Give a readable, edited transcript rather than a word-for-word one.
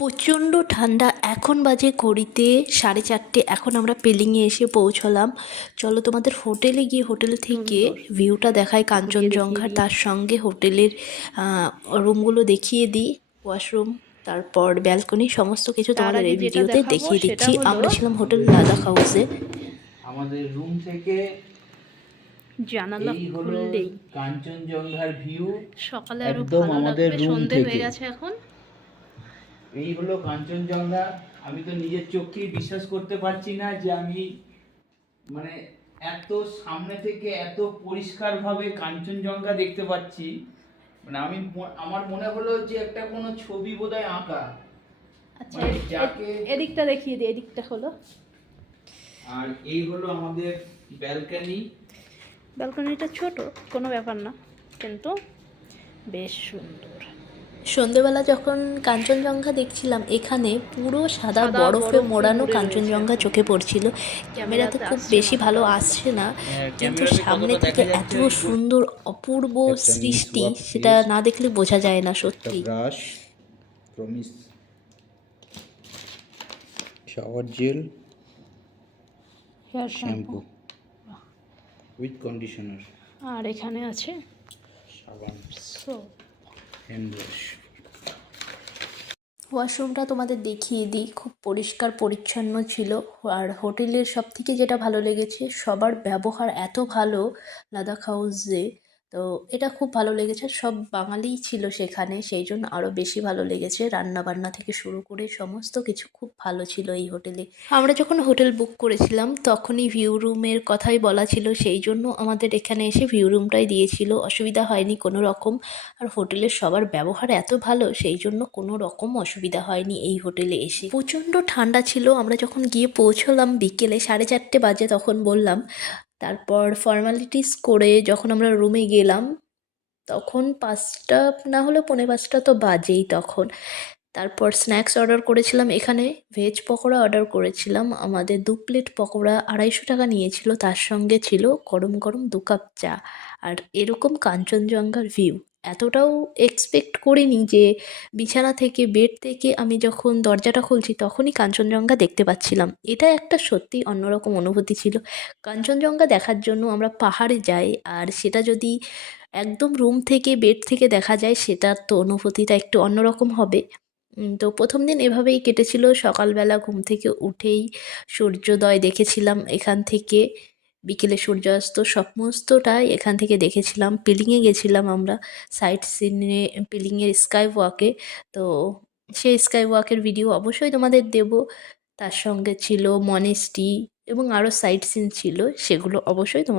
প্রচণ্ড ঠান্ডা। এখন বাজে ঘড়িতে 4:30। এখন আমরা পেলিংয়ে এসে পৌঁছলাম। চলো তোমাদের হোটেলে গিয়ে হোটেল থেকে ভিউটা দেখাই কাঞ্চনজঙ্ঘার, তার সঙ্গে হোটেলের রুমগুলো দেখিয়ে দিই, ওয়াশরুম, তারপর ব্যালকনি, সমস্ত কিছু তোমাদের এই ভিডিওতে দেখিয়ে দিচ্ছি। আমরা ছিলাম হোটেল লাদাখ হাউসে। আমাদের রুম থেকে জানালা খুললেই কাঞ্চনজঙ্ঘার ভিউ। সকালে আরো ভালো লাগবে, সন্ধে হয়ে গেছে এখন। এই হলো কাঞ্চনজঙ্ঘা। আমি তো নিজের চোখেই বিশ্বাস করতে পারছি না যে আমি মানে এত সামনে থেকে এত পরিষ্কারভাবে কাঞ্চনজঙ্ঘা দেখতে পাচ্ছি। মানে আমার মনে হলো যে একটা কোনো ছবি বোধহয় আঁকা। আচ্ছা, এদিকটা দেখিয়ে দিই, এদিকটা হলো। আর এই হলো আমাদের ব্যালকনি। ব্যালকনিটা ছোট, কোনো ব্যাপার না, কিন্তু বেশ সুন্দর। সন্ধেবেলা যখন কাঞ্চনজঙ্ঘা দেখছিলাম, এখানে পুরো সাদা বরফে মোড়ানো কাঞ্চনজঙ্ঘা চোখে পড়ছিল। ক্যামেরাতে খুব বেশি ভালো আসছে না, কিন্তু সামনে থেকে এত সুন্দর অপূর্ব সৃষ্টি, সেটা না দেখলে বোঝা যায় না সত্যি। Brush, promise shower gel, hair shampoo with conditioner, আর এখানে আছে সাবান, সোপ, হ্যান্ড ওয়াশ। ওয়াশরুমটা তোমাদের দেখিয়ে দিই, খুব পরিষ্কার পরিচ্ছন্ন ছিল। আর হোটেলের সব থেকে যেটা ভালো লেগেছে, সবার ব্যবহার এত ভালো লাদাখ হাউসে, তো এটা খুব ভালো লেগেছে। সব বাঙালিই ছিল সেখানে, সেই জন্য আরও বেশি ভালো লেগেছে। রান্না বান্না থেকে শুরু করে সমস্ত কিছু খুব ভালো ছিল এই হোটেলে। আমরা যখন হোটেল বুক করেছিলাম তখনই ভিউ রুমের কথাই বলা ছিল, সেই জন্য আমাদের এখানে এসে ভিউ রুমটাই দিয়েছিল। অসুবিধা হয়নি কোনো রকম। আর হোটেলের সবার ব্যবহার এত ভালো, সেই জন্য কোনো রকম অসুবিধা হয়নি এই হোটেলে এসে। প্রচণ্ড ঠান্ডা ছিল। আমরা যখন গিয়ে পৌঁছলাম বিকেলে 4:30 বাজে, তখন বললাম। তারপর ফর্মালিটিস করে যখন আমরা রুমে গেলাম, তখন 5টা না হলে 4:45 তো বাজেই তখন। তারপর স্ন্যাক্স অর্ডার করেছিলাম। এখানে ভেজ পকোড়া অর্ডার করেছিলাম। আমাদের 2 প্লেট পকোড়া 250 টাকা নিয়েছিল, তার সঙ্গে ছিল গরম গরম 2 কাপ চা। আর এরকম কাঞ্চনজঙ্ঘার ভিউ এতটাও এক্সপেক্ট করিনি যে বিছানা থেকে, বেড থেকে আমি যখন দরজাটা খুলছি তখনই কাঞ্চনজঙ্ঘা দেখতে পাচ্ছিলাম। এটা একটা সত্যি অন্যরকম অনুভূতি ছিল। কাঞ্চনজঙ্ঘা দেখার জন্য আমরা পাহাড়ে যাই, আর সেটা যদি একদম রুম থেকে, বেড থেকে দেখা যায়, সেটার তো অনুভূতিটা একটু অন্যরকম হবে। তো প্রথম দিন এভাবেই কেটেছিল। সকালবেলা ঘুম থেকে উঠেই সূর্যোদয় দেখেছিলাম এখান থেকে, বিকেলে সূর্যাস্ত, সমস্তটাই এখান থেকে দেখেছিলাম। পিলিংয়ে গেছিলাম আমরা সাইট সিনে, পিলিংয়ের স্কাই ওয়াকে। তো সেই স্কাই ওয়াকের ভিডিও অবশ্যই তোমাদের দেব। তার সঙ্গে ছিল মনেস্ট্রি এবং আরও সাইট সিন ছিল, সেগুলো অবশ্যই তোমাদের